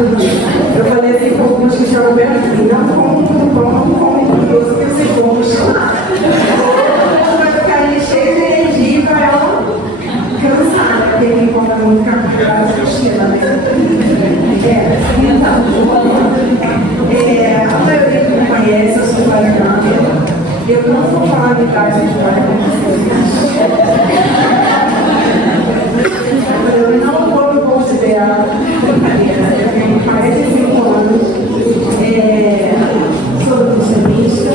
Eu falei assim com alguns que chegam bem aqui, não como curioso que vocês vão me chamar. Vai ficar ali cheio de energia para ela cansar, né? Porque quem compra muito carboidrato assistindo, né? A maioria que me conhece, eu sou Varicana. Eu não vou falar de idade de Varicana. Eu não vou me considerar brincadeira. Eu tenho 45 anos, sou nutricionista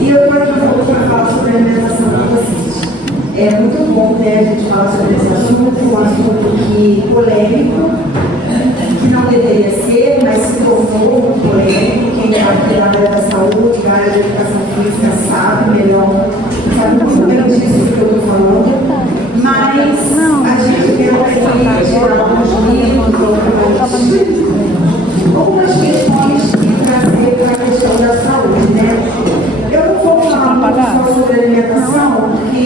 e eu estou aqui para falar sobre alimentação com vocês. É muito bom, né, a gente falar sobre esse assunto, um assunto que polêmico, que não deveria ser, mas se tornou polêmico. Quem é da área da saúde, da área da educação física, sabe melhor, sabe muito bem disso que eu estou falando. Mas a gente tenta aqui gerar alguns livros, algumas questões que trazer para a questão da saúde, né? Eu não vou falar só sobre alimentação, porque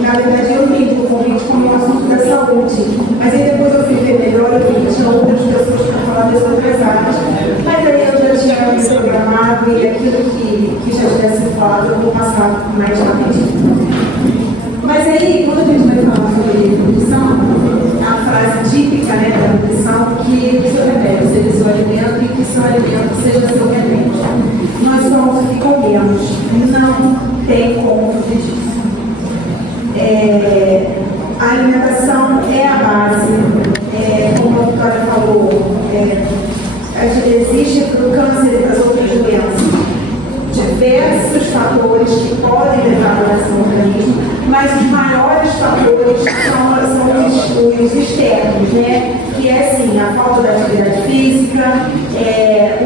na verdade eu lido o convite como um assunto da saúde, mas aí depois eu fui ver melhor, eu vi que tinha outras pessoas para falar das outras áreas, mas aí eu já tinha me programado e aquilo que já tivesse falado eu vou passar mais rapidinho. Mas aí, quando a gente vai falar sobre nutrição, a frase típica, né, da nutrição, que o seu remédio seja seu alimento e que seu alimento seja seu remédio. Nós somos o que comemos, não tem como fugir disso. A alimentação é a base, como a Vitória falou, existe para o câncer e para as outras doenças diversos fatores que podem levar a doença no organismo, mas os maiores fatores são os externos, né? Que é assim, a falta da atividade física,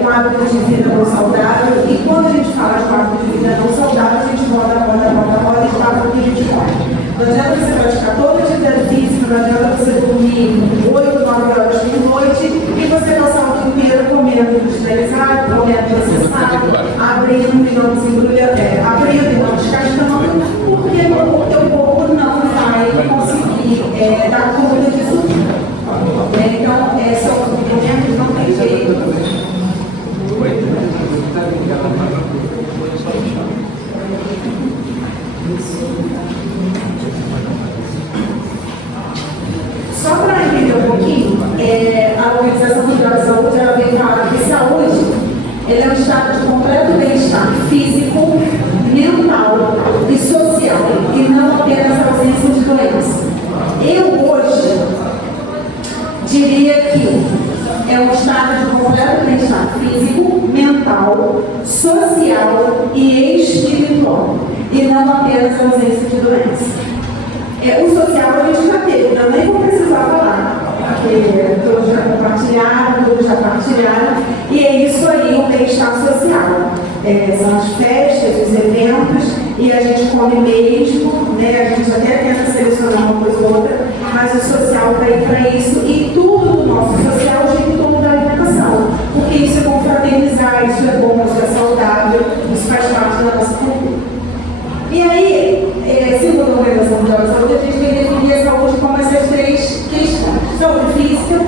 um hábito de vida não saudável, e quando a gente fala de um hábito de vida não saudável, a gente roda e fala o que a gente pode. Não adianta você praticar toda a atividade física, não adianta você dormir 8, 9 horas por noite e você passar o dia inteiro comendo industrializado, comendo processado, abrindo e não desembrulhando, abrindo e não descascando, porque o teu corpo não vai conseguir dar conta disso tudo. Então, são momentos não tem jeito. Só para entender um pouquinho, a Organização Mundial da Saúde ela vem falar que saúde é um estado de completo bem-estar físico, mental e social, e não apenas a ausência de doença. Eu hoje diria que é um estado de completo bem-estar físico, mental, social e espiritual, e não apenas a ausência de doença. O social a gente já teve, eu nem vou precisar falar, porque todos já compartilharam, todos já partilharam, e é isso aí, o bem-estar social. São as festas, os eventos, e a gente come mesmo, né? A gente até tenta selecionar uma coisa ou outra, mas o social vai para isso, e tudo do nosso social gira em torno da alimentação, porque isso é bom fraternizar, isso é bom, isso é saudável, isso faz parte da nossa cultura. E aí, segundo a Organização Mundial da Saúde, a gente tem que definir a saúde como essas três questões: saúde física,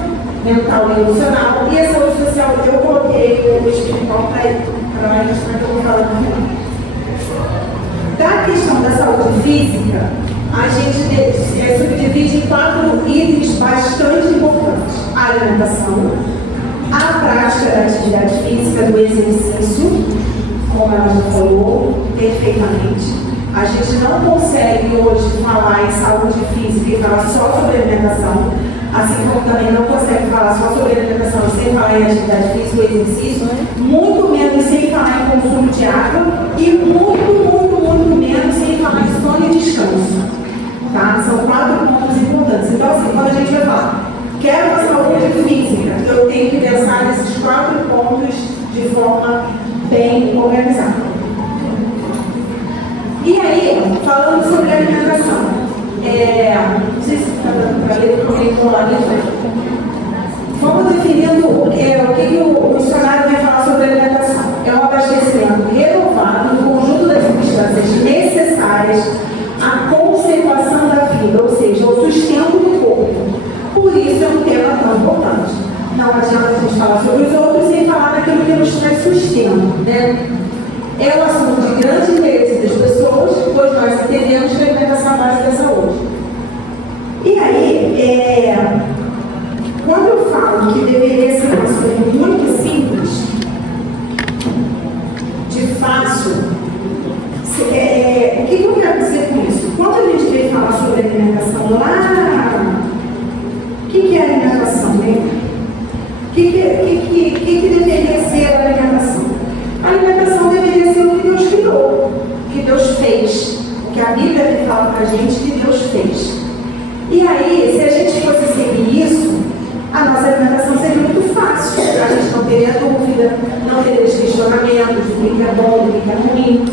mental e emocional, e a saúde social. Eu coloquei o espiritual para a gente, que eu vou falar no final. Da questão da saúde física, a gente subdivide em 4 itens bastante importantes: a alimentação, a prática da atividade física, do exercício, como ela já falou perfeitamente. A gente não consegue hoje falar em saúde física e falar só sobre alimentação, assim como também não consegue falar só sobre alimentação sem falar em atividade física e exercício, muito menos sem falar em consumo de água e muito menos sem falar em sono e descanso. Tá? São 4 pontos importantes. Então, assim, quando a gente vai falar, quero uma saúde física, eu tenho que pensar nesses 4 pontos de forma bem organizada. E aí, falando sobre alimentação, não sei se está dando para ler, porque eu estou lá dentro. Vamos definindo o que o dicionário vai falar sobre alimentação. É um abastecimento renovado do conjunto das substâncias necessárias à conservação da vida, ou seja, ao sustento do corpo. Por isso é um tema tão importante. Não adianta a gente falar que nos traz sustento, né? É um assunto de grande interesse das pessoas, pois nós entendemos que a alimentação é a base da saúde. E aí, quando eu falo que deveria ser um assunto muito simples, de fácil, o que eu quero dizer com isso? Quando a gente veio falar sobre alimentação lá, o que é alimentação, né? O que deveria ser a alimentação? A alimentação deveria ser o que Deus criou, o que Deus fez, o que a Bíblia fala para a gente que Deus fez. E aí, se a gente fosse seguir isso, a nossa alimentação seria muito fácil. A gente não teria dúvida, não teria questionamento do que é bom, do que é ruim,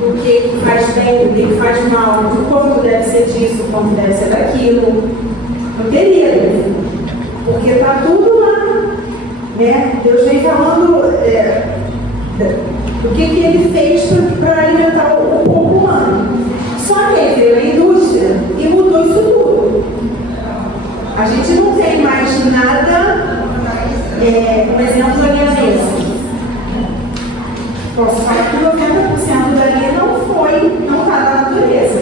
do que faz bem, do que faz mal, do quanto deve ser disso, quanto deve ser daquilo. Não teria dúvida, porque está tudo lá. Né? Deus vem falando do que ele fez para alimentar o corpo humano. Só que ele veio a indústria e mudou isso tudo. A gente não tem mais nada, por exemplo, da minha mesa. Posso falar que 90% dali não está na natureza.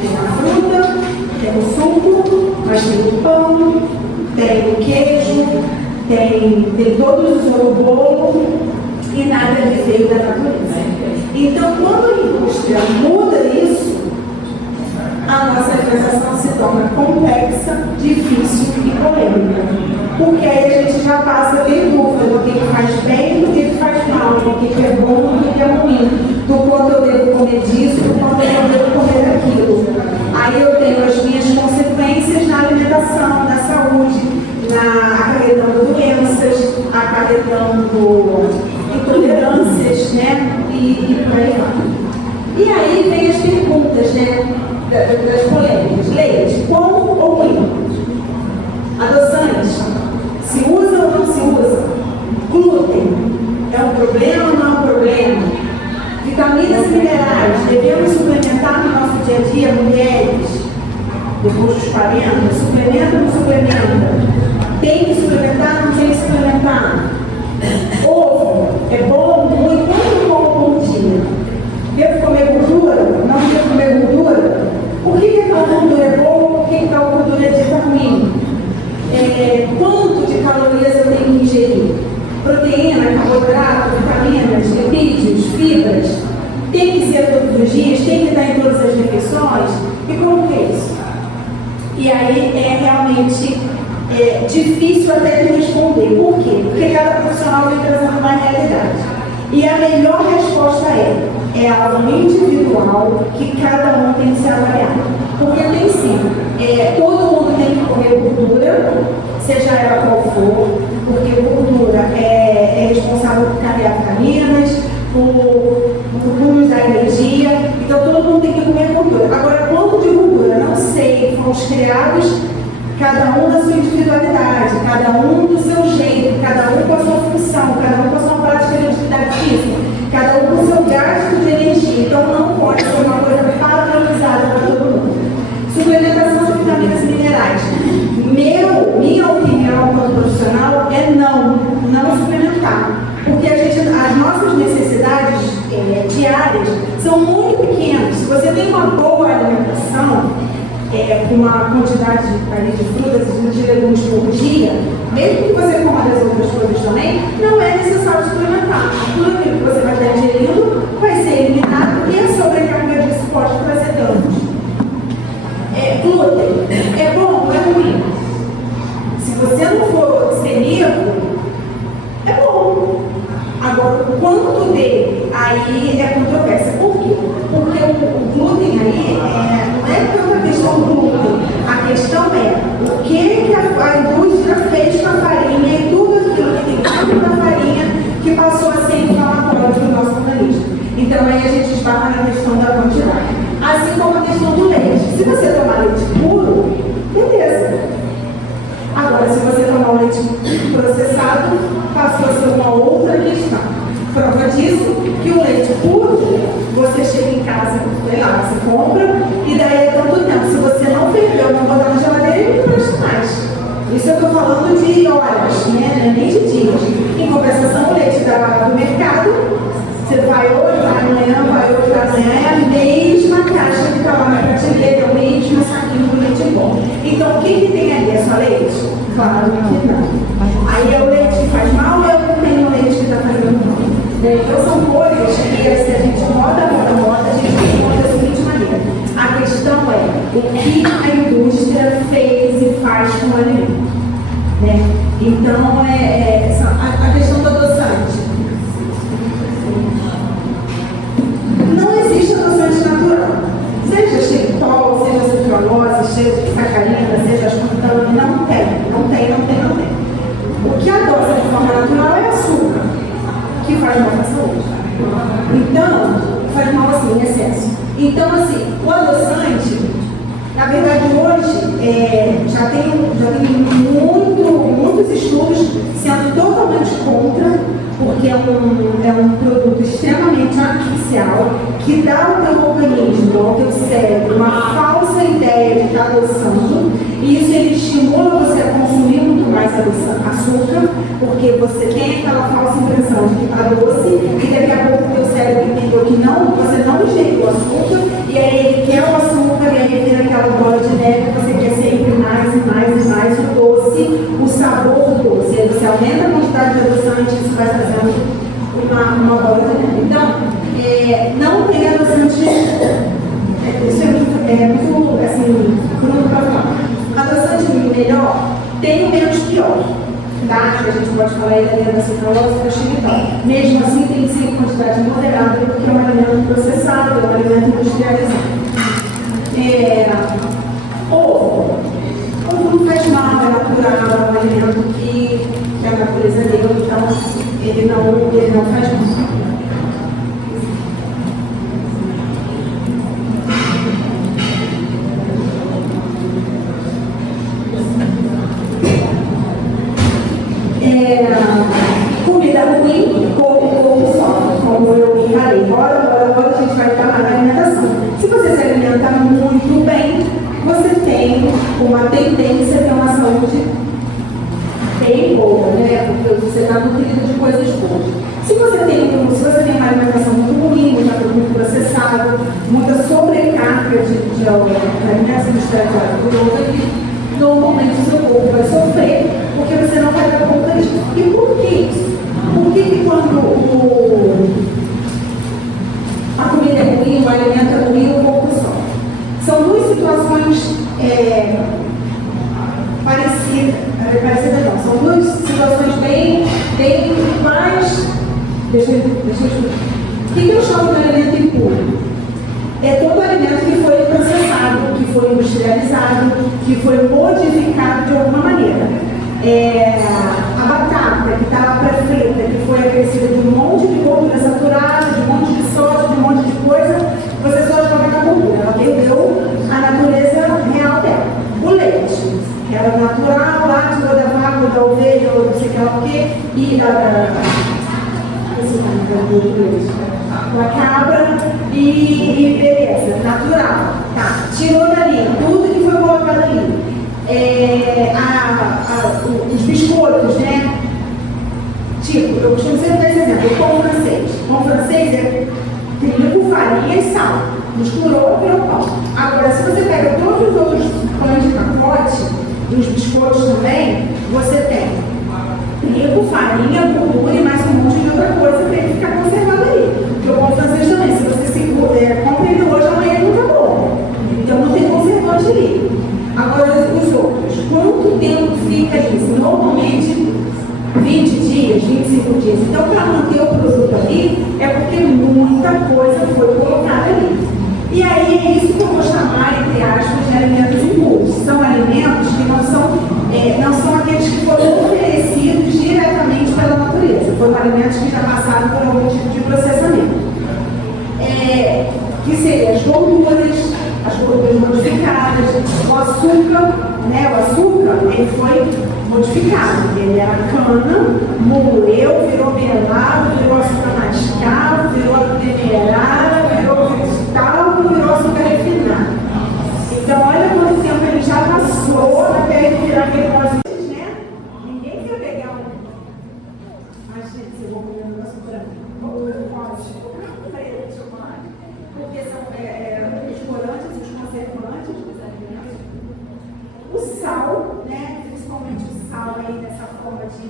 Tem a fruta, tem o suco, mas tem o pão, tem o queijo, tem todos os bolo e nada veio da natureza. Então, quando a indústria muda isso, a nossa alimentação se torna complexa, difícil e polêmica. Porque aí a gente já passa a ter dúvida do que faz bem, do que faz mal, do que é bom, do que é ruim, do quanto eu devo comer disso, do quanto eu devo comer daquilo. Aí eu tenho as minhas consequências na alimentação, na saúde, acarretando doenças, acarretando intolerâncias, né? E por aí vai. E aí vem as perguntas, né? Das polêmicas. Leite, bom ou ruim? Adoçantes, se usa ou não se usa? Glúten, é um problema ou não é um problema? Vitaminas e minerais, devemos suplementar no nosso dia a dia, mulheres, depois dos 40, suplementa ou não suplementa? Tem que suplementar ou não tem que suplementar? Ovo, é bom, ruim, quanto bom por dia? Devo comer gordura? Não devo comer gordura? Por que tal gordura é boa? Por que tal gordura é dita ruim? Quanto de calorias eu tenho que ingerir? Proteína, carboidrato, vitaminas, lipídios, fibras? Tem que ser todos os dias? Tem que estar em todas as refeições? E como que é isso? E aí é realmente difícil até de responder. Por quê? Porque cada profissional vem trazendo uma realidade. E a melhor resposta é algo individual que cada um tem que se avaliar. Porque tem sim, todo mundo tem que comer gordura, seja ela qual for, porque gordura é responsável por carregar vitaminas, por nos dar energia, então todo mundo tem que comer gordura. Agora, quanto de gordura? Não sei, fomos criados, cada um na sua individualidade, cada um do seu jeito, cada um com a sua função, cada um com a sua prática de atividade física, cada um com o seu gasto de energia. Então não pode ser uma coisa padronizada para todo mundo. Suplementação de vitaminas e minerais. Minha opinião como profissional é não suplementar. Porque as nossas necessidades diárias são muito pequenas. Se você tem uma boa alimentação, com uma quantidade de frutas e de legumes por dia, mesmo que você coma das outras coisas também, não é necessário suplementar. Tudo aquilo que você vai estar ingerindo vai ser eliminado e a sobrecarga disso pode trazer danos. Glúten, é bom ou é ruim? Se você não for celíaco, é bom. Agora, o quanto dele aí é controvérsia. Por quê? Porque o glúten aí não é tanta questão do glúten. A questão é o que a indústria fez com a farinha e tudo aquilo que tem dentro da farinha que passou a ser inflamatório para o nosso organismo. Então aí a gente esbarra na questão da quantidade. Assim como a questão do leite. Se você tomar leite puro, beleza. Agora, se você tomar um leite processado, passou a ser uma outra questão. Prova disso que o leite puro, você chega em casa, sei lá, você compra, e daí é tanto tempo. Se você não ferveu, não botar na geladeira, ele não presta mais. Isso eu estou falando de horas, né? Nem de dias. Em compensação, o leite da a mesma caixa que está lá na prateleira, é o mesmo saquinho do leite em pó. Então, o que tem ali? É só leite? Claro que não. Aí é o leite que faz mal ou eu não tenho leite que está fazendo mal? Então, são coisas que, se a gente roda, a gente responde da seguinte maneira. A questão é o que a indústria fez e faz com o alimento. Né? Então, a questão do adoçante. Não existe adoçante natural. Seja xilitol, seja sucralose, seja sacarina, seja aspartame, não tem. O que adoça de forma natural é açúcar, que faz mal para a saúde. Então, faz mal assim, em excesso. Então, assim, o adoçante, na verdade, hoje, já tem muitos estudos sendo totalmente contra, porque é um produto extremamente artificial que dá ao teu organismo, ao teu cérebro, uma falsa ideia de estar adoçando, e isso ele estimula você a consumir muito mais açúcar, porque você tem aquela falsa impressão de que está doce, e daqui a pouco o teu cérebro entendeu que não, você não digeriu o açúcar, e aí ele quer o açúcar, e aí vira aquela bola de neve, você quer sempre mais e mais o doce, o sabor do doce. Aí você aumenta a quantidade de adoçante, isso vai fazendo uma bola de neve. Então, não tem adoçante, isso é muito assim, crudo para falar. Adoçante melhor tem o menos pior. Tá? A gente pode falar ele dentro da sucralose para xilitol. Mesmo assim, tem que ser em quantidade moderada, porque é um alimento processado, é um alimento industrializado. Ovo não faz mal, é natural, é um alimento que a natureza deu, então ele não faz mal. Comida ruim, pouco só, como eu falei. Agora a gente vai estar na alimentação. Se você se alimenta muito bem, você tem uma tendência a ter uma saúde bem boa, né? Porque você está nutrido de coisas boas. Se você tem uma alimentação muito ruim, muito processada, muita sobrecarga de alimentos industrializados, normalmente o seu corpo vai sofrer, porque você não vai dar conta disso. E por que isso? Por que quando a comida é ruim, o alimento é ruim, o corpo sofre? São duas situações parecidas não. São duas situações bem mais. Deixa eu explicar. O que eu chamo de alimento impuro? É todo alimento que foi processado, que foi industrializado, que foi modificado de alguma maneira. A batata que está lá para frita, que foi acrescida de um monte de gordura saturada, de um monte de sódio, de um monte de coisa, você só joga na gordura. Ela perdeu a natureza real dela. O leite, que era natural, lá tirou da vaca, da ovelha, ou não sei o que, e a cabra, e beleza, natural. Tá, tirou dali tudo que foi colocado ali. Os biscoitos, né? Tipo, eu costumo sempre dar esse exemplo, o pão francês. O pão francês é trigo, farinha e sal. Misturou, virou pão. Agora, se você pega todos os outros pães de pacote, e os biscoitos também, você tem trigo, farinha, gordura e mais um monte de outra coisa para ele ficar conservado ali. Porque o pão francês também, se você compra ele hoje, amanhã ele não tá bom. Então não tem conservante ali. Agora, os outros, quanto tempo fica isso? Normalmente 20 dias, 25 dias. Então, para manter o produto ali, é porque muita coisa foi colocada ali. E aí é isso que eu vou chamar, entre aspas, de alimentos impuros. São alimentos que não são aqueles que foram oferecidos diretamente pela natureza. Foram alimentos que já passaram por algum tipo de processamento. Que seriam as gorduras modificadas, o açúcar, né? O açúcar, ele foi modificado. Ele era cana, moeu, virou melado, virou açúcar mascavo, virou demerara, virou cristal, virou açúcar refinado. Então, olha quanto tempo ele já passou até ele virar aquele pozinho, né? Ninguém quer pegar Mas, gente, eu vou comer um negócio branco. Vou comer um pote, vou comer um freio de chocolate. Porque são de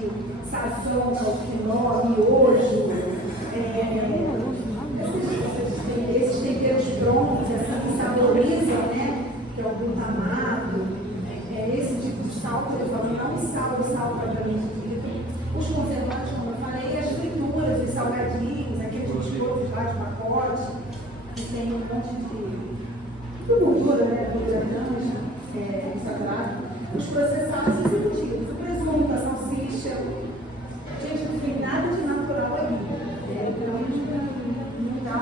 sazon, quinó, miojo, esses temperos prontos, que saborizam, né? Que é o glutamato, esse tipo de sal que eu falo, não sal propriamente dito. Os conservantes, como eu falei, as frituras, os salgadinhos, aqueles biscoitos lá de pacote, que tem um monte de gordura, né? Gordura trans, saturada. Os processados executivos, o presunto, a salsicha. Gente, não tem nada de natural aqui. Então, não dá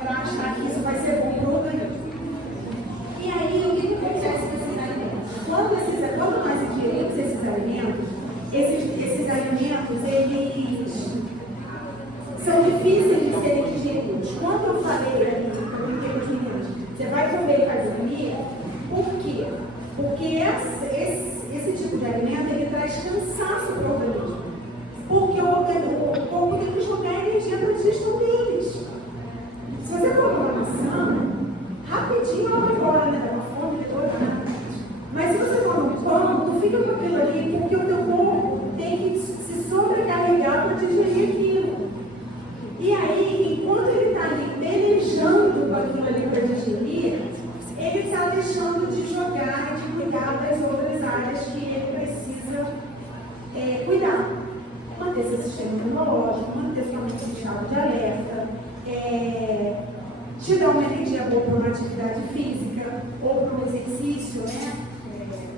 para achar que isso vai ser bom para o organismo. E aí, o que acontece com esses alimentos? Quando nós ingerimos esses alimentos, eles são difíceis de serem digeridos. Quando eu falei aqui, eu brinquei com os meninos, você vai comer e vai dormir, por quê? Porque esse tipo de alimento, ele traz cansaço para o organismo. Porque o corpo tem que jogar energia para a digestão deles. Se você comer uma maçã, rapidinho ela vai embora, né? Dá uma fome, depois nada. Mas se você come um pão, tu fica com aquilo ali, porque o teu corpo tem que se sobrecarregar para digerir aquilo. E aí, enquanto ele está ali pelejando com aquilo ali para digerir, ele está deixando de jogar e de cuidar das outras áreas que ele precisa cuidar. Manter seu sistema imunológico, manter sua mente em estado de alerta, te dar uma energia boa para uma atividade física ou para um exercício, né?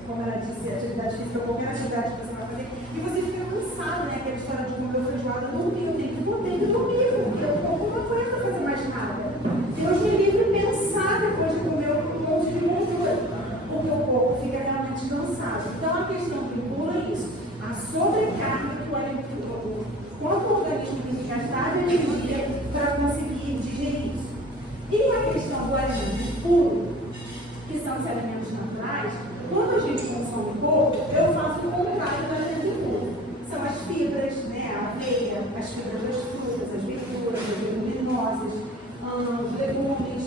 Como ela disse, atividade física, qualquer atividade que você vai fazer, e você fica cansado, né? Aquela história de comer feijoada, dormir, eu tenho que dormir, porque o corpo não aguenta fazer mais nada. Deus me livre pensar depois de comer um monte de gordura, porque o corpo fica realmente cansado. Então a questão que pula é isso, a sobrecarga do alimento, quanto o organismo tem que gastar de energia para conseguir digerir isso. E a questão do alimento puro, que são os alimentos naturais, quando a gente consome pouco, eu faço o contrário do alimento puro. São as fibras, né? A aveia, as fibras das frutas, as verduras, as leguminosas, os legumes,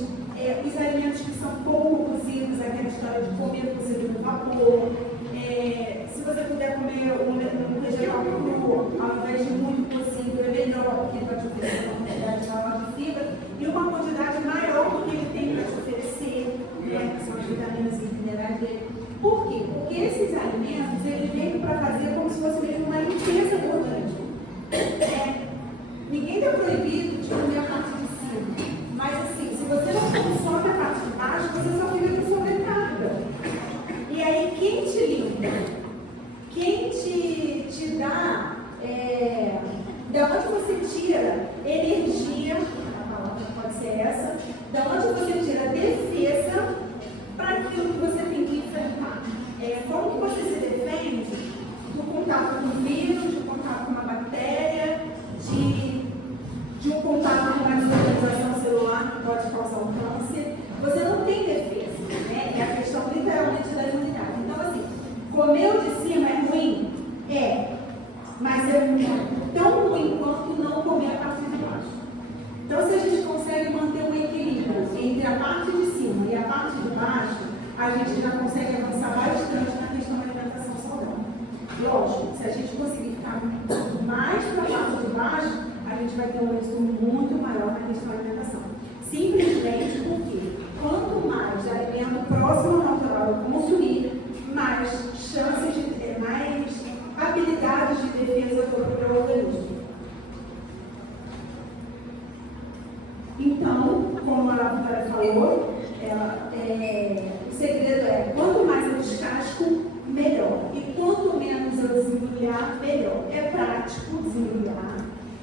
os alimentos que são pouco cozidos, aquela história de comer cozido no vapor. Se você puder comer um vegetal cru, ao invés de muito cozido, é melhor, porque vai te oferecer uma quantidade maior de fibra e uma quantidade maior do que ele tem para te oferecer, né? Que são as vitaminas e minerais dele. Por quê? Porque esses alimentos, eles vêm para fazer como se fosse mesmo uma limpeza do organismo. Ninguém está proibido de comer a parte de cima. Mas assim, se você não consome a parte de baixo, você só fica com sobrecarga. E aí, quem te limpa? Quem te dá, da onde você tira energia, a palavra pode ser essa, da onde você tira defesa para aquilo que você tem que enfrentar. Como que você se defende do contato com o vírus, do contato com uma bactéria, de um contato com uma desorganização celular que pode causar um câncer? Você não tem defesa, né? É a questão literalmente da imunidade. Então, assim, comer o de cima é ruim? Mas é tão ruim quanto não comer a parte de baixo. Então, se a gente consegue manter um equilíbrio entre a parte de cima e a parte de baixo, a gente já consegue avançar bastante na questão da alimentação saudável. Lógico, se a gente conseguir ficar mais para a parte de baixo, a gente vai ter um êxito muito maior na questão da alimentação. Simplesmente porque quanto mais alimento próximo ao natural eu consumir, mais chances de ter, mais habilidades de defesa do meu organismo. Então, como a Vitória falou, o segredo é quanto mais eu descasco, melhor. E quanto menos eu desembrulhar, melhor. É prático desembrulhar,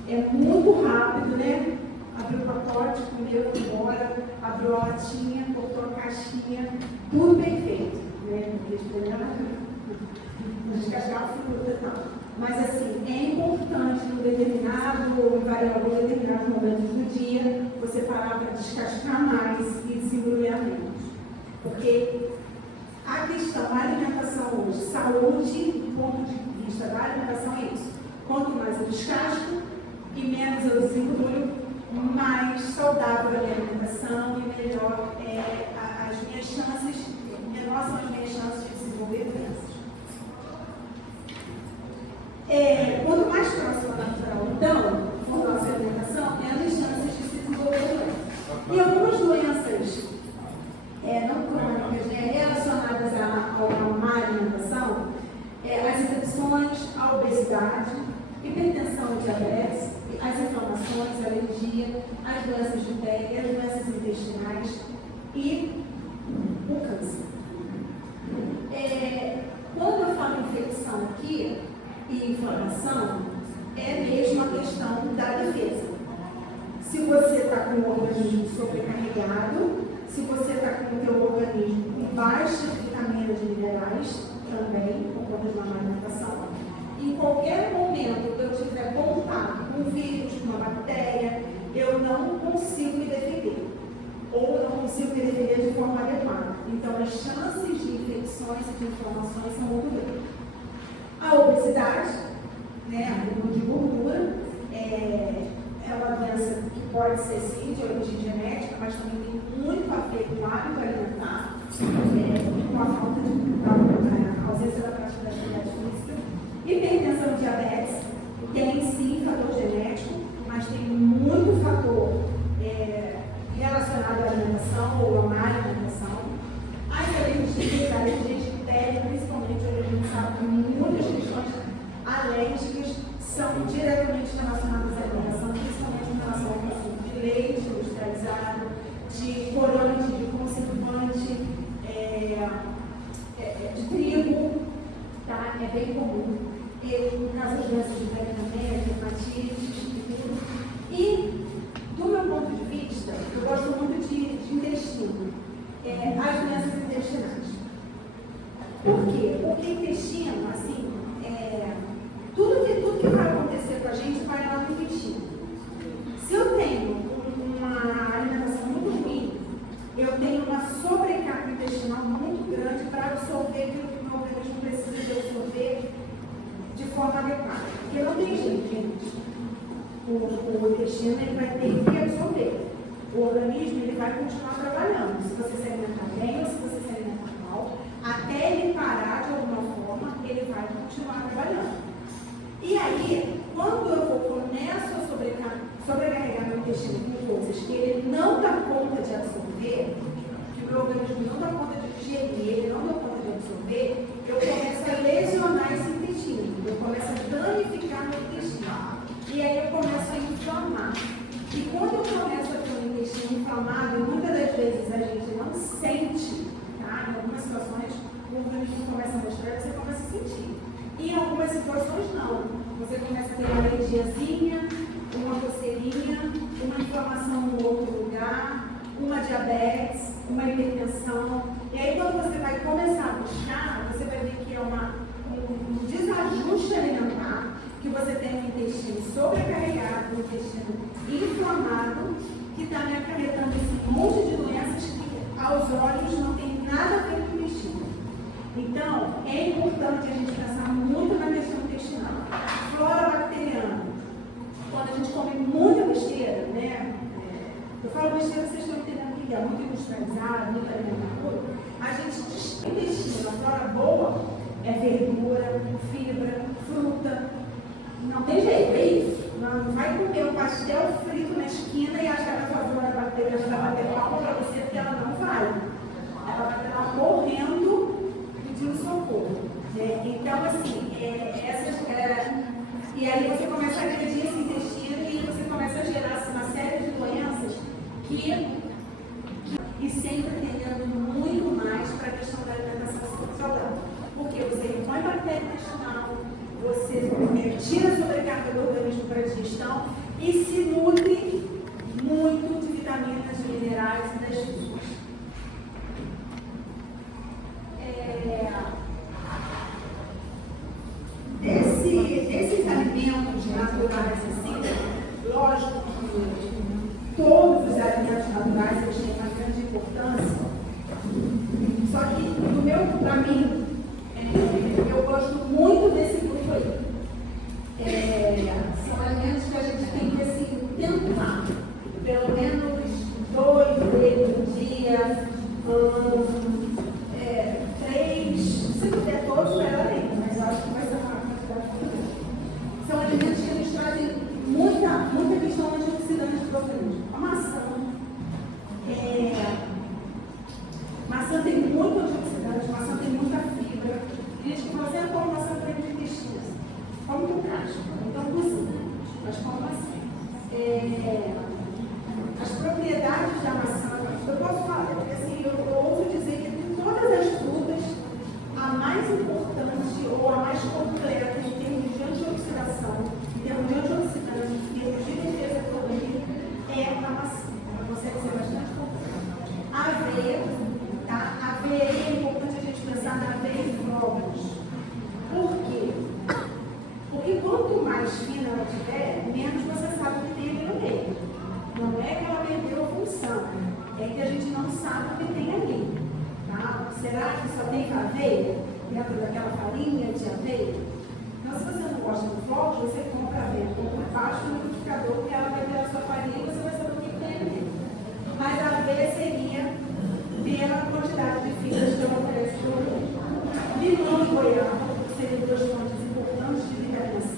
é muito rápido, né? Abriu o pacote, comeu, foi embora, abriu a latinha, cortou a caixinha, tudo bem feito, né? Descascar a fruta e tal. Mas assim, é importante em determinado momentos do dia, você parar para descascar mais e desembrulhar menos. Porque a questão da alimentação hoje, saúde, do ponto de vista da alimentação é isso. Quanto mais eu descasco e menos eu desembrulho, mais saudável é a minha alimentação e melhor as minhas chances, menor são as minhas chances de desenvolver doenças. Quanto mais próximo da natural, então, for nossa alimentação, menos chances de se desenvolver doença. E algumas doenças não crônicas, relacionadas a uma má alimentação, as infecções, a obesidade, hipertensão e diabetes, as inflamações, a alergia, as doenças de pele, as doenças intestinais e o câncer. Quando eu falo infecção aqui e inflamação, é mesmo a questão da defesa. Se você está com o organismo sobrecarregado, se você está com o teu organismo com baixa vitamina de minerais, também, por conta de uma má alimentação, em qualquer momento que eu tiver contato com um vírus, com uma bactéria, eu não consigo me defender. Ou não consigo me defender de forma adequada. Então, as chances de infecções e de inflamações são muito grandes. A obesidade, acúmulo de gordura, é uma doença que pode ser sim de origem genética, mas também tem muito a ver com o hábito alimentar, com a falta de ausência da prática da atividade física. Hipertensão e diabetes tem sim fator genético, mas tem muito fator relacionado à alimentação ou à má alimentação. As alergias de pele, principalmente, hoje a gente sabe que muitas questões alérgicas são diretamente relacionadas à alimentação, principalmente em relação ao consumo de leite industrializado, de corante, de conservante, de trigo, tá? É bem comum. No caso das doenças de pele também, dermatite e tudo. E, do meu ponto de vista, eu gosto muito de intestino, as doenças intestinais. Por quê? Porque intestino, assim, tudo que vai acontecer com a gente vai lá no intestino. Se eu tenho uma alimentação muito ruim, eu tenho uma sobrecarga intestinal muito grande para absorver aquilo que o meu organismo precisa de absorver de forma adequada. Porque não tem jeito, gente. O intestino ele vai ter que absorver. O organismo ele vai continuar trabalhando. Se você se alimentar bem ou se você se alimentar mal, até ele parar de alguma forma, ele vai continuar trabalhando. E aí, quando eu começo a sobrecarregar meu intestino com coisas que ele não dá conta de absorver, que o meu organismo não dá conta de digerir, ele não dá conta de absorver, eu começo a lesionar esse intestino, eu começo a danificar meu intestino. E aí eu começo a inflamar. E quando eu começo a ter um intestino inflamado, muitas das vezes a gente não sente, tá? Em algumas situações, o organismo começa a mostrar que você começa a sentir. E em algumas situações, não. Você começa a ter uma alergiazinha, uma coceirinha, uma inflamação em outro lugar, uma diabetes, uma hipertensão. E aí, quando você vai começar a buscar, você vai ver que é um desajuste alimentar, que você tem um intestino sobrecarregado, um intestino inflamado, que está me acarretando esse monte de doenças que aos olhos não tem nada a ver com o intestino. Então, é importante a gente pensar muito na questão intestinal. Flora bacteriana. Quando a gente come muita besteira, eu falo besteira, vocês estão entendendo que é muito industrializado, muito alimentado, a gente o intestino, a flora boa é verdura, fibra, fruta. Não tem jeito, é isso. Não vai comer um pastel frito na esquina e achar que a sua flora bacteriana vai bater palma para você, porque ela não vai. Ela vai estar lá morrendo, pedindo socorro. Então, assim, e aí você começa a agredir esse intestino e você começa a gerar uma série de doenças e sempre tendendo muito mais para a questão da alimentação saudável. Porque você repõe bactéria intestinal, você tira a sobrecarga do organismo para a digestão e se nutre muito de vitaminas, de minerais e das fibras. Desses alimentos naturais, assim, lógico que todos os alimentos naturais eles têm uma grande importância, só que, para mim, eu gosto muito desse grupo aí. São alimentos que a gente tem que assim, tentar, pelo menos 2 vezes no dia, 3, se puder todos, melhor ainda, mas eu acho que vai ser uma quantidade muito grande. será que só tem aveia dentro daquela farinha de aveia? Então, se você não gosta do flocos, você compra aveia por baixo do liquidificador, porque ela vai ter a sua farinha e você vai saber o que tem ali. Mas a aveia seria pela quantidade de fibras que ela oferece para o corpo. Limão e goiaba seriam duas fontes importantes de vitamina C.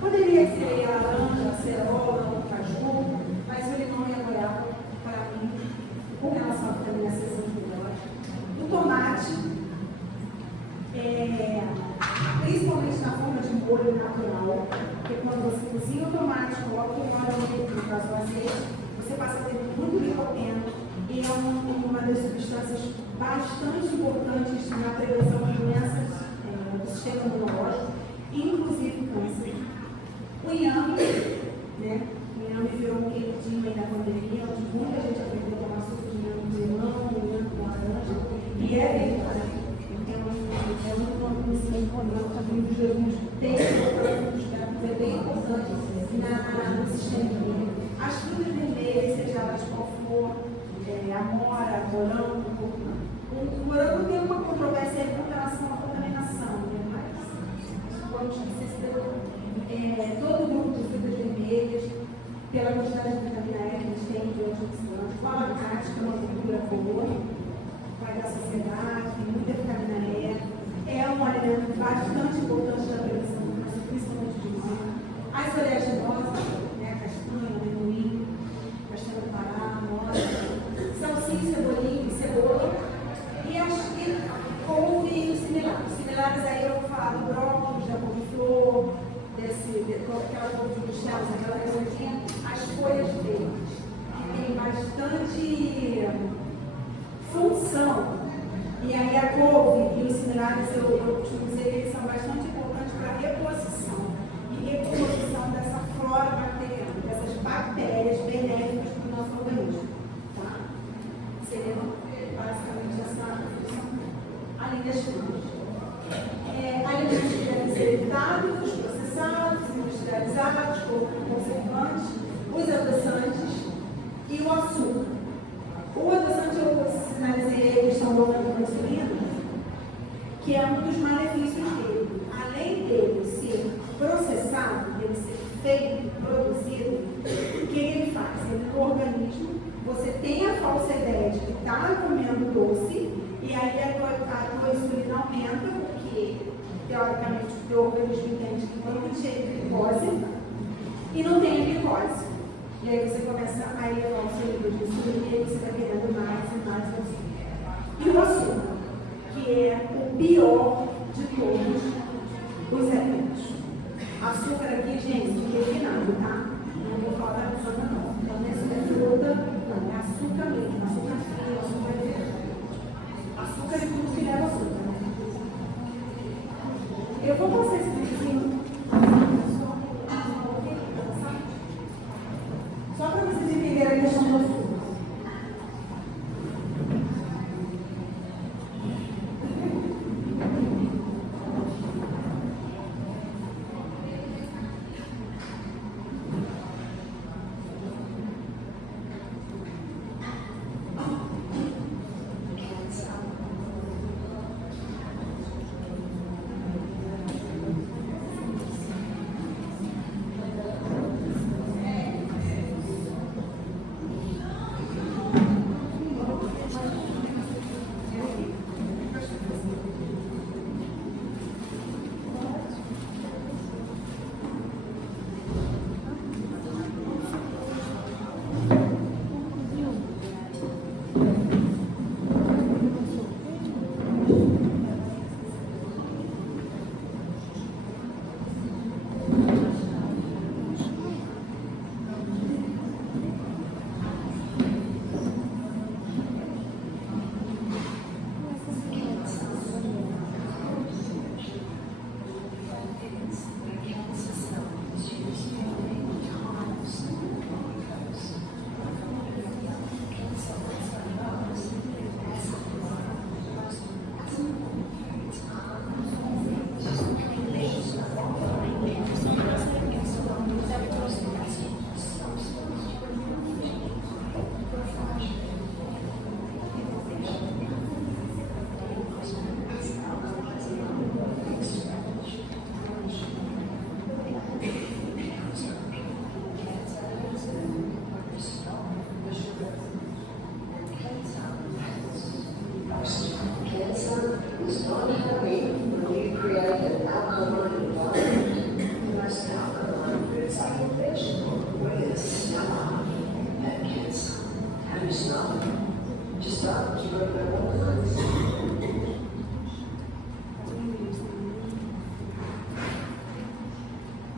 Poderia ser a laranja, a cerola, o caju, mas o limão e a goiaba, para mim, com relação à vitamina C, são os melhores. O tomate, principalmente na forma de molho natural, porque quando você cozinha o tomate, coloca o óleo, no caso o azeite, você passa a ter muito licopeno e é uma das substâncias bastante importantes na prevenção de doenças do sistema imunológico, inclusive câncer. O inhame, né? O inhame virou um queridinho aí na pandemia, onde muita gente aprendeu a tomar suco de inhame de limão, inhame com laranja, e é verdade. É um conhecimento rodando também dos Jesus tem é bem importante no sistema imune. As frutas vermelhas, seja elas qual for, amora, morango. O morango tem uma controvérsia aí com relação à contaminação, né? Mas vamos dizer, todo o grupo de frutas vermelhas, pela quantidade de vitamina E que eles têm de antioxidantes, o abacate, que é uma gordura boa, vai dar saciedade, tem muita vitamina E. É um alimento bastante importante da prevenção do câncer, principalmente de mama. As oleaginosas, né, castanha, amendoim, castanha do Pará, noz, salsinha, cebolinha, cebola e as couve e os similares. Similares aí eu vou falar do brócolis, da couve-flor, aquela couve de Bruxelas, aquela redondinha, as folhas verdes, que tem bastante função. E aí a couve e os similares, eu costumo dizer que eles são bastante importantes para a reposição e reposição dessa flora bacteriana, dessas bactérias benéficas para o nosso organismo. Tá? Seria basicamente essa função, além das frutas. Alimentos que devem ser evitados, os processados, industrializados, conservantes, os adoçantes e o açúcar. O adoçante eu sinalizei a questão do insulina, que é um dos malefícios dele. Além dele ser processado, dele ser feito, produzido, o que ele faz? Ele, no organismo, você tem a falsa ideia de que está comendo doce, e aí a tua insulina aumenta, porque, teoricamente, o teu organismo entende que não tem cheio de glicose e não tem glicose. E aí você começa a elevar o seu nível de insulina e aí você vai querendo mais e mais açúcar. E o açúcar, que é o pior de todos os alimentos. Açúcar aqui, gente, refinado, tá? Não vou falar da açúcar não. Então, não é fruta, não, é açúcar mesmo, açúcar frio, açúcar verde. Açúcar e tudo que leva açúcar. Eu vou passar esse videozinho. Só para vocês entenderem a questão do açúcar.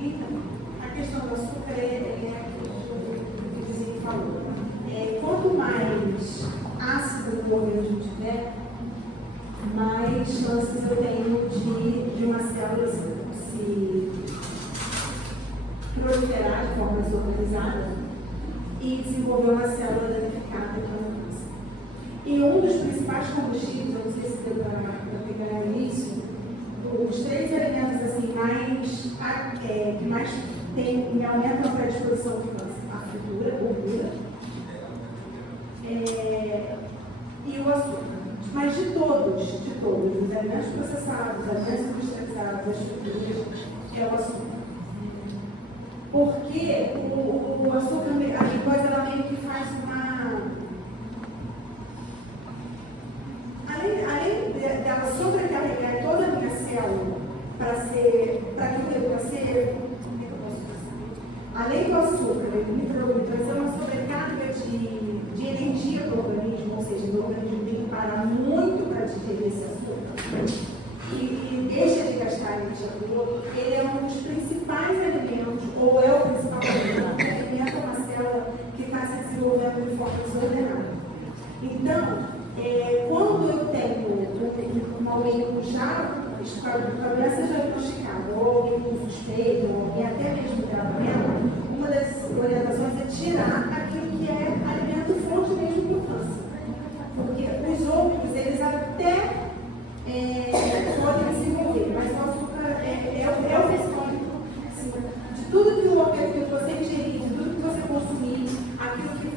Então, a questão do açúcar é aquilo que o vizinho falou. Quanto mais ácido o organismo tiver, mais chances eu tenho de uma célula se proliferar de forma desorganizada e desenvolver uma célula danificada que é o câncer. E um dos principais combustíveis, eu não sei se deu para pegar no início, os 3 alimentos assim, que mais aumentam a predisposição do câncer: a fritura, a gordura e o açúcar. Mas de todos, os alimentos processados, os alimentos industrializados, as frituras, é o açúcar. Porque o açúcar, a glicose, ela meio que faz uma... Além dela sobrecarregar toda a minha célula para ser, além do açúcar, trazer uma sobrecarga de energia para o organismo, ou seja, o organismo tem que parar muito para digerir esse açúcar e deixa de gastar energia para o outro. Ele é um dos principais alimentos, ou é o principal alimento que alimenta uma célula que está se desenvolvendo de forma desordenada. Então, quando eu tenho alguém com a doença já diagnosticada, ou alguém com suspeita, ou alguém até mesmo tratamento, uma das orientações é tirar aquilo que é alimento fonte mesmo do câncer. Porque os outros, eles até podem desenvolver, mas o açúcar é o principal. De tudo que você ingerir, de tudo que você consumir, aquilo que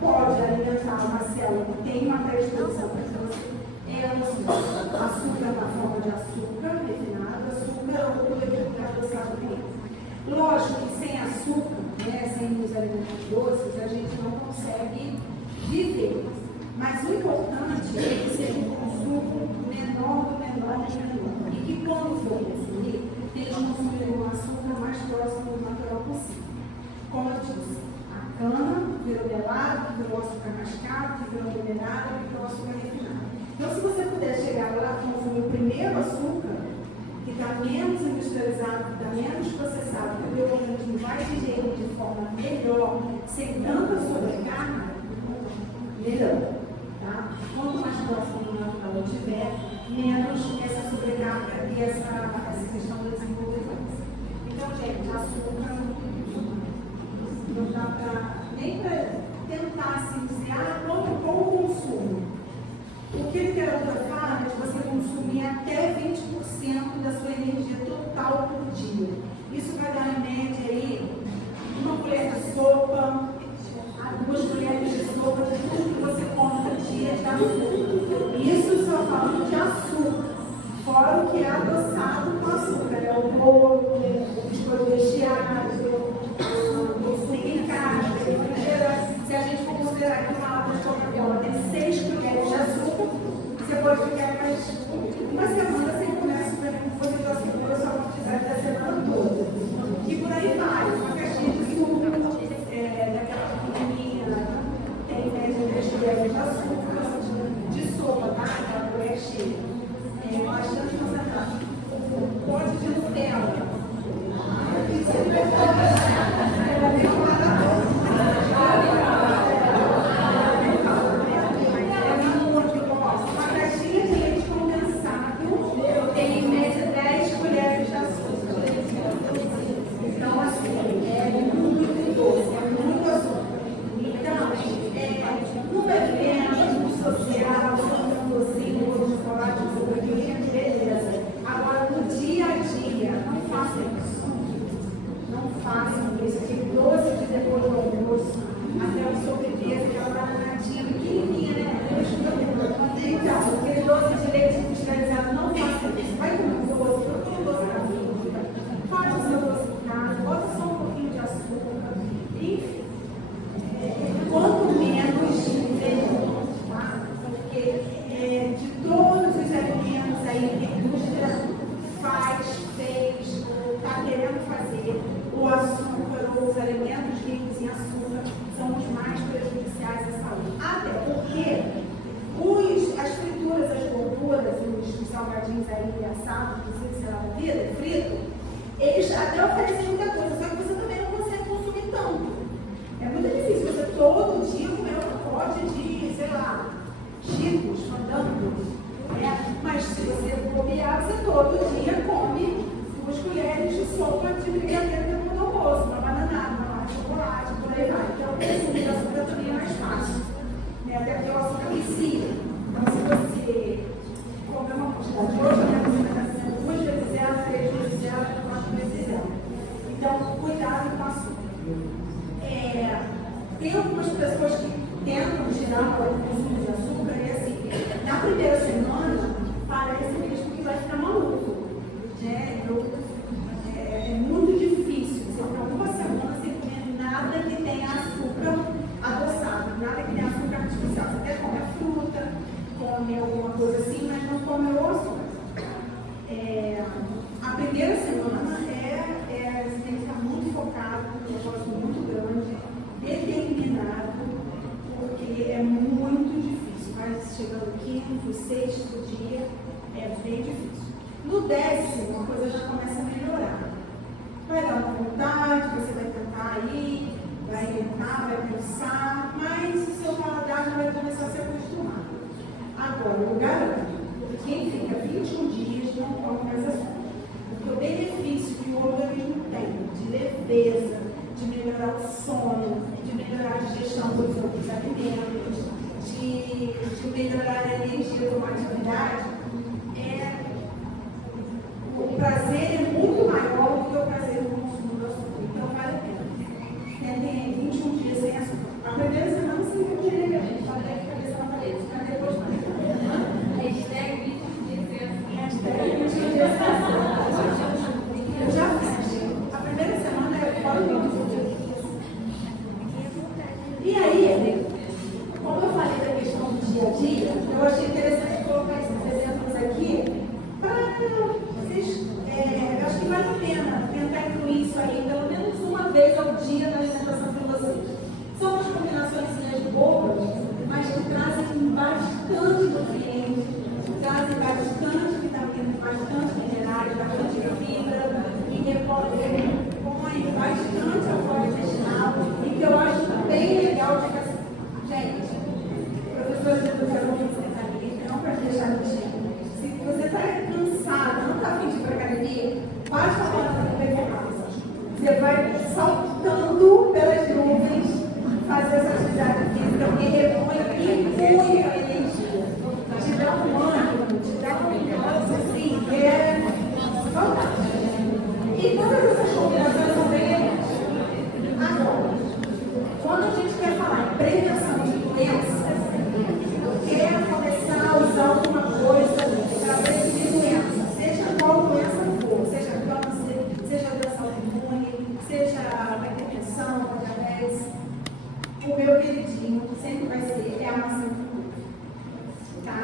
pode alimentar uma célula que tem uma predisposição para câncer, é o açúcar. Açúcar na forma de açúcar refinado, açúcar ou levedura adoçado mesmo. Lógico que sem açúcar, sem os alimentos doces, a gente não consegue viver. Mas o importante é que seja um consumo menor. E que quando for consumir, eles consumirem um açúcar mais próximo do natural possível. Como eu disse, a cana virou melado, que virou açúcar mascavo, que virou minerado, que virou açúcar refinado. Então, se você puder chegar lá e consumir o primeiro açúcar, que está menos industrializado, que está menos processado, que o meu organismo vai digerir de forma melhor, sem tanta sobrecarga, melhor. Tá? Quanto mais próximo do natural eu tiver, menos essa sobrecarga e essa questão do desenvolvimento. Então, gente, açúcar não dá para nem para tentar assim, dizer, como consumo. O que a literatura fala é de você consumir até 20% da sua energia total por dia. Isso vai dar em média aí uma colher de sopa, 2 colheres de sopa de tudo que você come no dia de açúcar. Isso só falando de açúcar, fora o que é adoçado com açúcar, o bolo, o biscoito recheado, o suco em casca, se a gente for considerar que uma lata de Coca-Cola tem 6 colheres de açúcar, você pode ficar mais uma semana sem comer açúcar, porque a sua quantidade da semana toda. até oferece muita coisa, só que você também não consegue consumir tanto. É muito difícil você todo dia comer um pacote de, sei lá, Cheetos, fandangos, né? Mas se você bobear, você todo dia come 2 colheres de sopa de brigadeiro no almoço, uma bananada, uma barra de chocolate, por aí vai. Então, o consumo de açúcar também é mais fácil, né? Até porque o açúcar vicia. Então, se você comer uma quantidade hoje, você vai estar sendo 2 vezes ela, 3 vezes ela, 4 vezes ela. Então, cuidado com o açúcar. Tem algumas pessoas que tentam tirar o consumo de açúcar e assim, na primeira semana, parece mesmo que vai ficar maluco. Né? É muito difícil você ficar uma semana sem comer nada que tenha açúcar adoçado, nada que tenha açúcar artificial. Você até come a fruta, come alguma coisa assim, mas não come o açúcar. A primeira semana você tem que estar muito focado, um negócio muito grande, determinado, porque é muito difícil. Mas chegando no 5º, 6º dia, é bem difícil. No 10º, a coisa já começa a melhorar. Vai dar uma vontade, você vai tentar ir, vai tentar, vai pensar, mas o seu paladar já vai começar a se acostumar. Agora, eu garanto que quem fica 21 dias não come mais açúcar. Porque o benefício que o organismo tem de leveza, de melhorar o sono, de melhorar a digestão dos outros alimentos, de melhorar a energia de uma atividade, o prazer é muito maior do que o prazer do consumo do açúcar. Então, vale a pena. Tentem 21 dias sem açúcar. A primeira semana você não queria ver a gente, pode ter cabeça na parede, mas depois não. Hashtag 21 dias sem açúcar. Hashtag 21 dias sem açúcar. Eu já fiz. A primeira semana é fora do mundo. E aí, como eu falei da questão do dia a dia, eu achei interessante colocar esses exemplos aqui para vocês. Eu acho que vale a pena tentar incluir isso aí pelo menos uma vez ao dia na alimentação de vocês. São umas combinações boas, mas que trazem bastante nutrientes, trazem bastante vitaminas, bastante minerais, bastante fibra, e repõem bastante a flora intestinal, e que eu acho bem legal de que, gente, professores de educação física ali, não para deixar de dia. Se você está cansado, não está afim de ir para a academia, basta a hora de performance. Você vai saltando pelas nuvens fazer essa atividade física, porque repõe muita energia. Te dá um ânimo, te dá um negócio assim, que é fantástico. E todas essas combinações são bem legais. Agora, quando a gente quer falar em prevenção de doenças, quer começar a usar alguma coisa para prevenir doença, seja qual doença for, seja câncer, seja doença autoimune, seja hipertensão, diabetes, o meu queridinho sempre vai ser a maçã de tudo. Tá?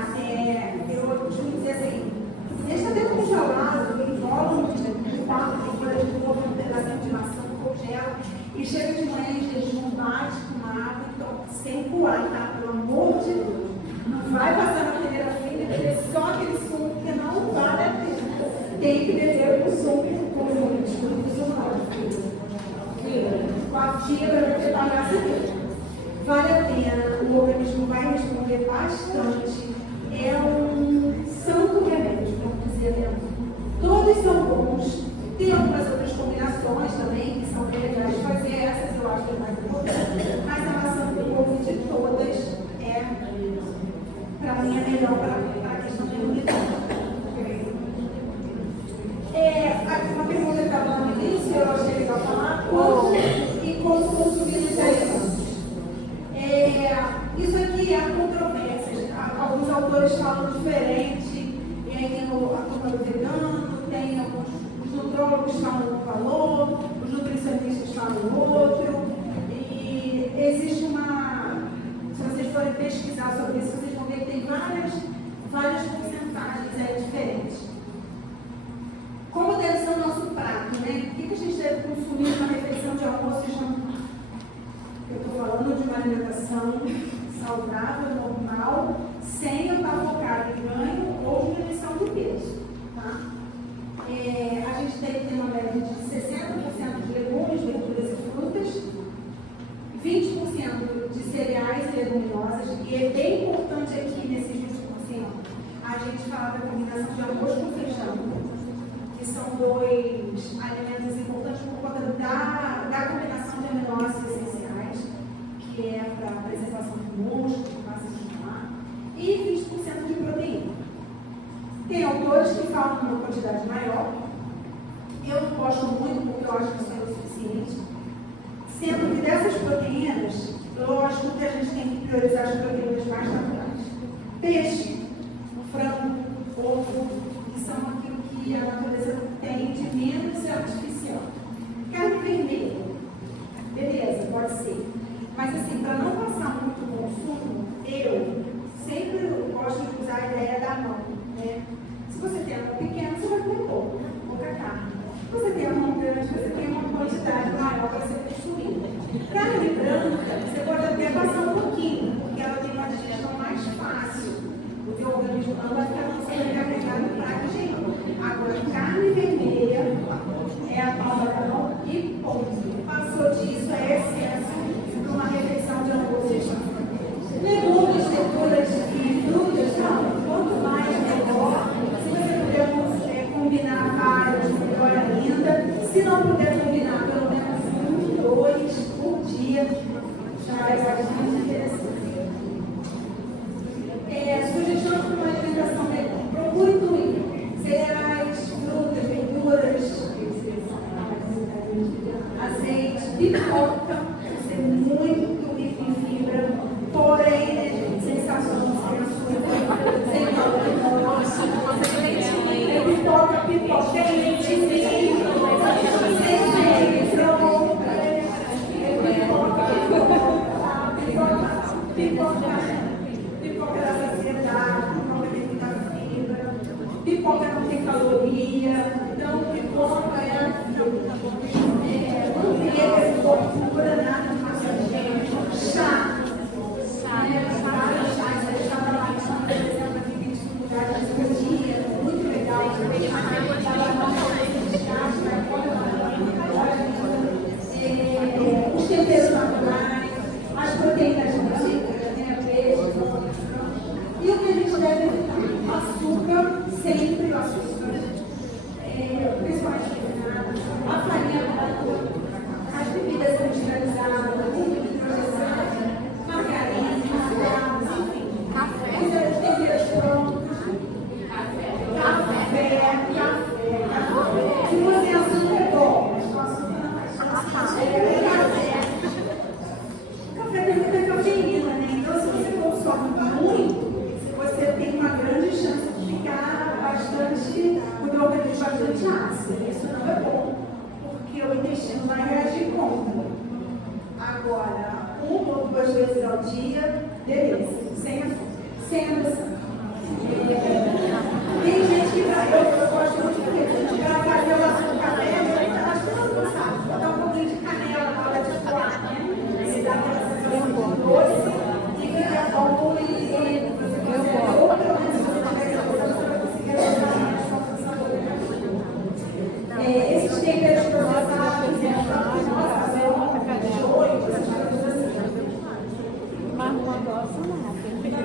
Eu costumo dizer assim, deixa dentro do congelado, enrola um papo de folha de coco, um pedacinho de maçã, congela, e chega de manhã em jejum, bate com água, então, sem coar, tá? Pelo amor de Deus. Não vai passar na peneira fria e beber só aquele suco, porque não vale a pena. Tem que beber o suco com a fibra para preparar a cerveja. Vale a pena, o organismo vai responder bastante. É um santo remédio, vamos dizer mesmo. Todos são bons. Tem algumas outras combinações também que são bem legais de fazer. Essas eu acho que é mais importante. Mas a maçã do povo de todas para mim, é melhor para a questão da imunidade. Uma pergunta que estava no início, eu achei legal falar, quanto e como consumir os alimentos. Isso aqui há controvérsias. Alguns autores falam diferente, e aí tem a turma do vegano, tem os nutrólogos falam um valor, os nutricionistas falam outro, e existe se vocês forem pesquisar sobre isso, vocês vão ver que tem várias porcentagens diferentes. Como deve ser o nosso prato, né? O que a gente deve consumir na refeição de almoço e jantar? Eu estou falando de uma alimentação saudável, normal, sem eu estar focada em ganho ou diminuição do peso. Tá? A gente tem que ter uma média de 60 falar da combinação de arroz com feijão, que são dois alimentos importantes por conta da combinação de aminoácidos essenciais, que é para a preservação do músculo, massa muscular, e 20% de proteína. Tem autores que falam uma quantidade maior. Eu não gosto muito porque eu acho que isso é o suficiente. Sendo que dessas proteínas, lógico que a gente tem que priorizar as proteínas mais naturais. Peixe, frango, ovo, que são aquilo que a natureza tem de menos artificial. Carne vermelha, beleza, pode ser. Mas assim, para não passar muito consumo, eu sempre gosto de usar a ideia da mão, né? Se você tem a mão pequena, você vai comer pouca carne. Se você tem a mão grande, você tem uma quantidade maior para ser consumida. Carne branca, você pode até passar um pouquinho, porque ela tem uma digestão mais fácil. O teu organismo não vai ficar tão sobrecarregado para digerir. Agora, carne vermelha é a palma da mão e ponto. Passou disso, é excesso para uma refeição de almoço e janta. Legumes, verduras e frutas, não. Quanto mais, melhor. Se você puder combinar vários, melhor ainda. Se não puder combinar pelo menos 2 por dia, já é bastante interessante. Sugestões para uma alimentação melhor. Procure incluir cereais, frutas, verduras, azeite, pipoca, ser muito rico em fibra, porém, né, gente, sem sazão, sem açúcar, sem calor, sem pipoca, tem leitinho, sem pipoca da saciedade, pipoca tem muita fibra, pipoca não tem caloria, então pipoca manteiga, gordura, nada, massageiro, chá, vários chás, chá da maçã, por exemplo, aqui tem dificuldade de dia, muito legal, os temperos naturais, as proteínas ricas, né, peixe, e o que a gente deve evitar? Açúcar, sempre o açúcar, principalmente refinado, a farinha branca, as bebidas industrializadas, ultraprocessadas, margarina, enfim, os temperos prontos, café. Se você açúcar é bom, mas com açúcar não é café tem muita cafeína, né? Então, se você consome muito, você tem uma grande chance de ficar bastante, o teu organismo bastante ácido. Isso não é bom, porque o intestino vai reagir contra. Agora, 1 ou 2 vezes ao dia, beleza, sem adoçante. Tem gente que eu gosto muito de para fazer o açúcar velho, acho que não sabe, botar um pouquinho de canela na hora de coar, né? Ele dá aquela sensação de doce e fica bom e você consegue, ou pelo menos se você tiver essa coisa, você vai conseguir ajudar a sua sabor. Esses temperos processados, de olho, essas coisas assim. Mas não gosto não, tem que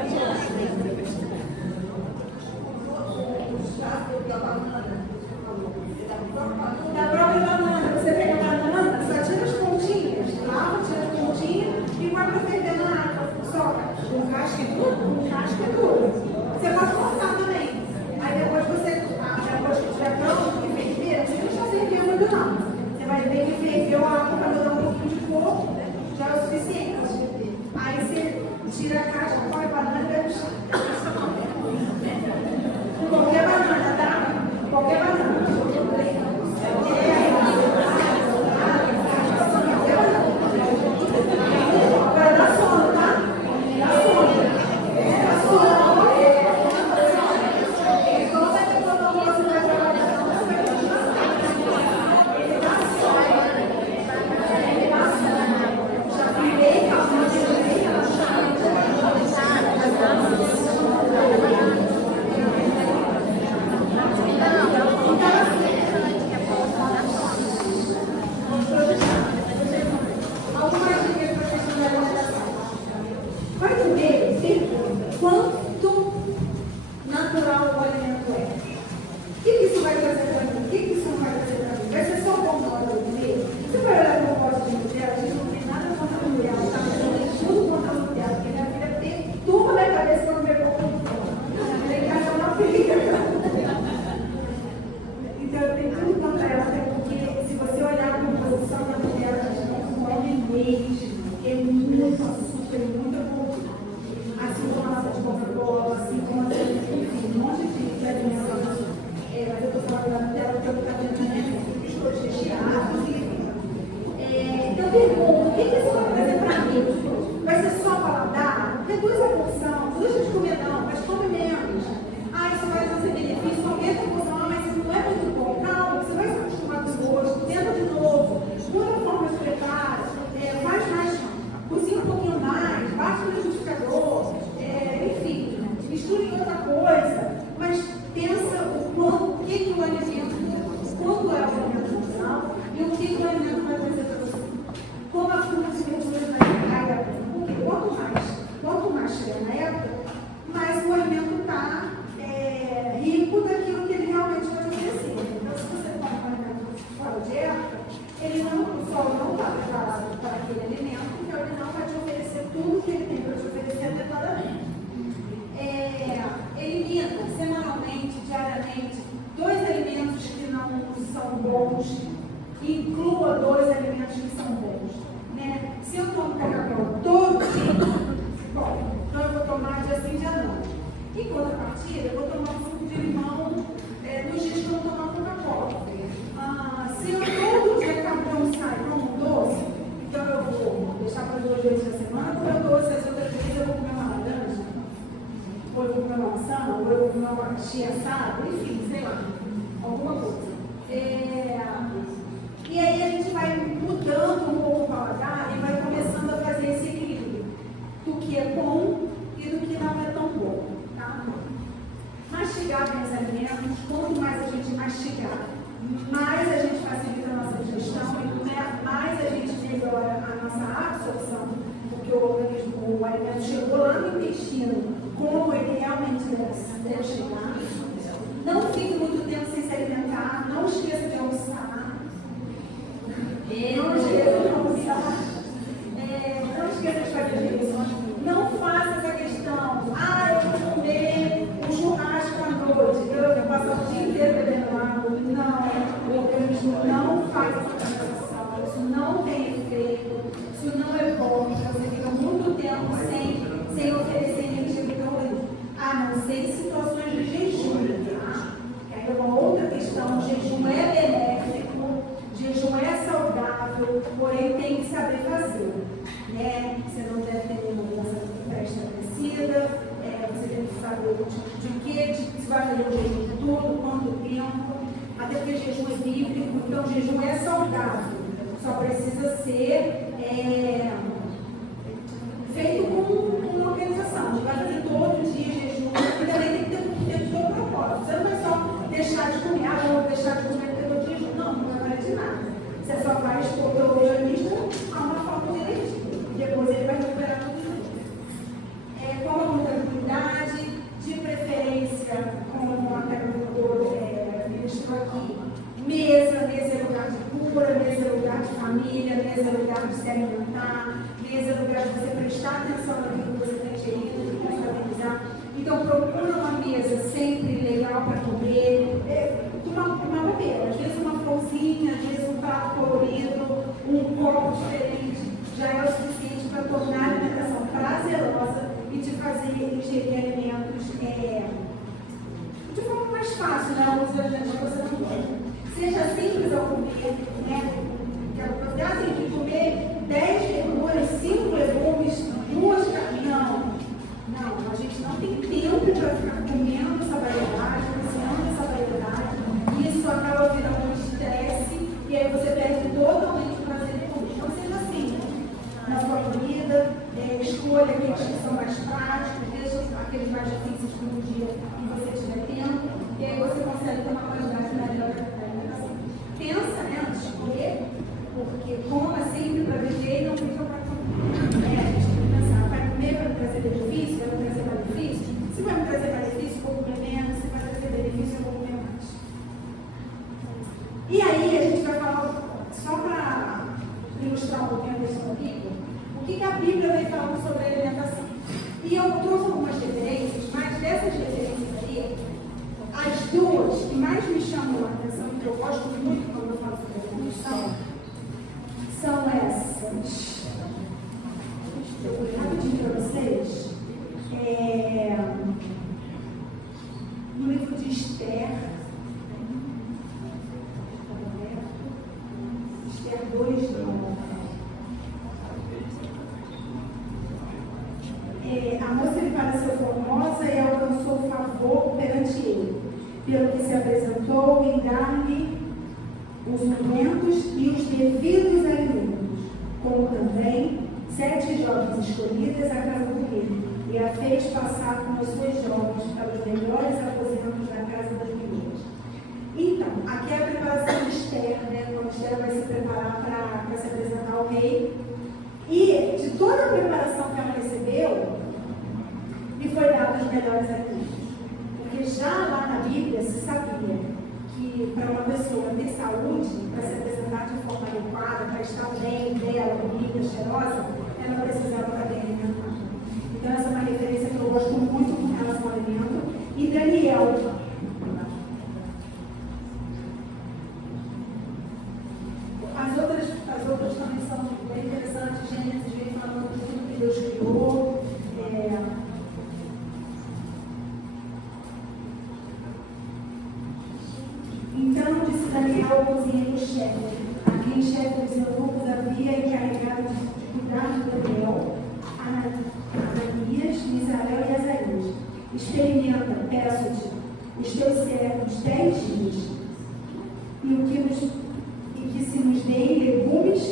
da própria banana, você pega a banana, só tira as pontinhas, lava, tira as pontinhas e vai para ferver na água. Só o casco é duro, Você pode cortar também. Aí depois depois que estiver pronto, que ferver, você não está fervendo muito não. Você vai ver que ferveu a água para dar um pouquinho de cor, já é o suficiente. Aí você tira a casca, põe a banana e bebe o chá. Qualquer banana, tá? Qualquer banana. Agora dá sono, tá? Dá sono. Dá sono. Igual vai ter quando o almoço vai trabalhar, não vai continuar. Ele dá sono. Já virei, calma, já virei, relaxada. Pergunta, o que isso vai trazer para mim? Vai ser só paladar? Reduz a porção, não deixa de comer não, mas come menos. Isso vai trazer benefício, aumenta a porção, mas isso não é muito bom. Calma, você vai se acostumar com o gosto, tenta de novo, muda a forma de preparo, faz mais, cozinha um pouquinho mais, bate no liquidificador, enfim, mistura em outra coisa, mas pensa o que o alimento, quando é o alimento funcional e o que o alimento vai trazer para você. Como a frutas e verduras na época, porque quanto mais chega na época, mais o alimento está rico daquilo que ele realmente vai oferecer. Então, se você come um alimento fora de época, o solo não está preparado para aquele alimento, então ele não vai te oferecer tudo que ele tem para te oferecer adequadamente. Elimina semanalmente, diariamente, 2 alimentos que não são bons, inclua 2 alimentos que são bons. Né? Se eu tomo Coca-Cola todo dia, bom, então eu vou tomar dia sim, dia não. Em contrapartida, eu vou tomar um suco de limão nos dias que eu vou tomar Coca-Cola. Se eu todo dia cartão sai com um doce, então eu vou deixar para 2 vezes na semana comer doce, as outras vezes eu vou comer uma laranja, ou eu vou comer uma maçã, ou eu vou comer uma chia assada, enfim, sei lá, alguma coisa. E aí a gente vai mudando um pouco o paladar e vai começando a fazer esse equilíbrio do que é bom e do que não é tão bom. Tá? Mastigar bem os alimentos, quanto mais a gente mastigar, mais a gente facilita a nossa digestão e mais a gente melhora a nossa absorção, porque o alimento chegou lá no intestino, como ele realmente deve chegar. Não fique muito tempo sem se alimentar, não esqueça de almoçar. Não esqueça de almoçar. Não esqueça de fazer refeições. Não faça essa questão. Eu vou comer um churrasco à noite. Eu vou passar o dia inteiro bebendo água. Não, o organismo não faz essa compensação. Isso não tem efeito. Isso não é bom. Você fica muito tempo sem oferecer energia para o organismo. A não ser em situações de jejum. É uma outra questão. O jejum é benéfico, jejum é saudável, porém tem que saber fazer. Né? Você não deve ter nenhuma doença pré-estabelecida, você tem que saber o tipo de quê, se vai fazer o jejum de tudo, quanto tempo, até porque jejum é bíblico, então jejum é saudável, só precisa ser feito com uma organização. Você vai fazer todo dia jejum, e também tem que ter todo o propósito. Você não vai só deixar de comer, vou deixar de comer porque todo dia jejum. Não vai valer de nada. Você só vai expor o teu organismo a uma falta de energia. E depois ele vai recuperar tudo de novo. Coma com tranquilidade, de preferência, como até o doutor ministrou aqui, mesa é lugar de cura, mesa é lugar de família, mesa é lugar de se alimentar, mesa é lugar de você prestar atenção naquilo que você está ingerindo, de contabilizar. Então, procura uma mesa sempre legal para comer, uma bobeira, às vezes uma florzinha, às vezes um prato colorido, um copo diferente, já é o suficiente para tornar a alimentação prazerosa e te fazer ingerir alimentos de forma mais fácil, né? Alguns alimentos que você não quer. Seja simples ao comer, né? Assim, de comer 10 verduras, 5 legumes, 2 carnes. Não, a gente não tem tempo para ficar comendo essa variedade, cozinhando essa variedade. Isso acaba virando um estresse e aí você perde totalmente o prazer de comer. Então, seja assim, na sua comida, escolha aqueles que são mais práticos, deixa aqueles mais difíceis para um dia que você tiver tempo, e aí você consegue ter uma qualidade melhor da alimentação. Pensa, né, antes de comer, porque coma sempre para viver e não fica para comer. A gente tem que pensar, vai comer para me trazer benefício, vai me trazer benefício? Se vai me trazer benefício, eu vou comer menos, se vai trazer benefício, eu vou comer mais. E aí a gente vai falar, só para ilustrar um pouquinho a questão da Bíblia, o que a Bíblia vem falando sobre a alimentação. E eu trouxe algumas referências, mas dessas referências aí, as 2 que mais me chamam a atenção, que eu gosto muito quando eu falo sobre alimentação, são essas. Rapidinho para vocês. No livro de Esther, Esther 2:9. pelo que se apresentou em dar-lhe os momentos e os devidos alimentos, como também 7 jovens escolhidas à casa do rei, e a fez passar com as suas jovens para os melhores aposentos da casa das mulheres. Então, aqui é a preparação de Esther, né? Quando Esther vai se preparar para se apresentar ao rei. E de toda a preparação que ela recebeu, lhe foi dado os melhores alimentos. Porque já lá na Bíblia se sabia que para uma pessoa ter saúde, para se apresentar de forma adequada, para estar bem, bela, bonita, cheirosa, ela precisava estar bem alimentada. Então essa é uma referência que eu gosto muito com relação ao alimento. E Daniel. As outras também são bem interessantes. Gênesis vem falando de tudo que Deus criou. Então disse Daniel ao cozinheiro-chefe, a quem chefe dos eunucos havia encarregado de cuidar de Daniel, Ananias, Misael e Azarias. Experimenta, peço-te, os teus servos 10 dias, e que se nos deem legumes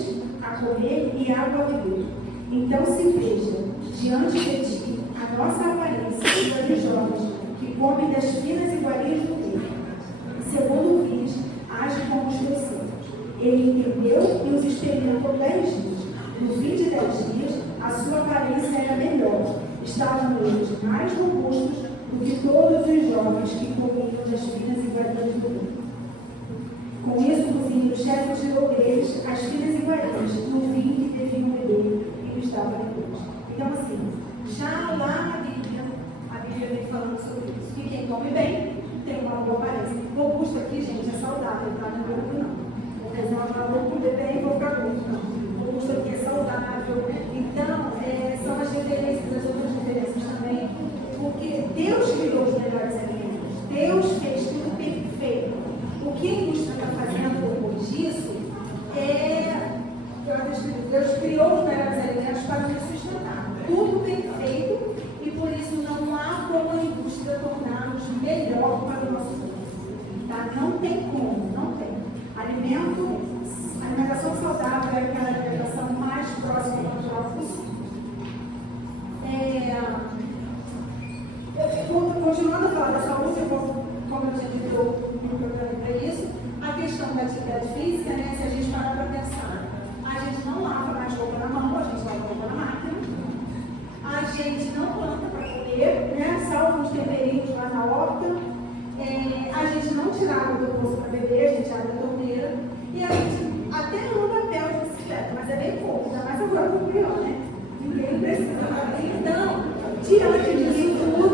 a comer e água a beber. Então se veja diante de ti a nossa aparência e a dos jovens que comem das finas iguarias do rei. Segundo viste, age como os teus servos. Ele entendeu e os experimentou 10 dias. No fim de 10 dias, a sua aparência era melhor. Estavam eles mais robustos do que todos os jovens que comiam das finas iguarias do rei. Com isso, o cozinheiro-chefe tirou deles as finas iguarias, no vinho que deviam beber, e lhes dava depois. Então, assim, já lá na Bíblia, a Bíblia vem falando sobre isso. Que quem come bem tem uma boa aparência. Robusto aqui, gente, é saudável, tá? Não é gordo, não. Porque senão eu vou comer bem e vou ficar gordo, não. Robusto aqui é saudável. Então, são as referências, as outras referências também, porque Deus criou os melhores alimentos. Deus fez tudo perfeito. O que a indústria está fazendo depois disso Deus criou os melhores alimentos para nos sustentar. Tudo perfeito, e por isso não há como a indústria torná-los melhor para o nosso corpo. Tá? Não tem como, não tem. Alimentação saudável é aquela alimentação mais próxima do natural possível. Continuando a falar da saúde, como eu já disse, um programa para isso, a questão da atividade física, né? Se a gente parar para pensar, a gente não lava mais roupa na mão, a gente lava roupa na máquina, a gente não planta para comer, né? Salva os temperinhos lá na horta, a gente não tira água do poço para beber, a gente abre a torneira, e a gente até anda a pé de bicicleta, mas é bem pouco, ainda mais agora com o pior, né? Ninguém precisa. Então, diante disso tudo,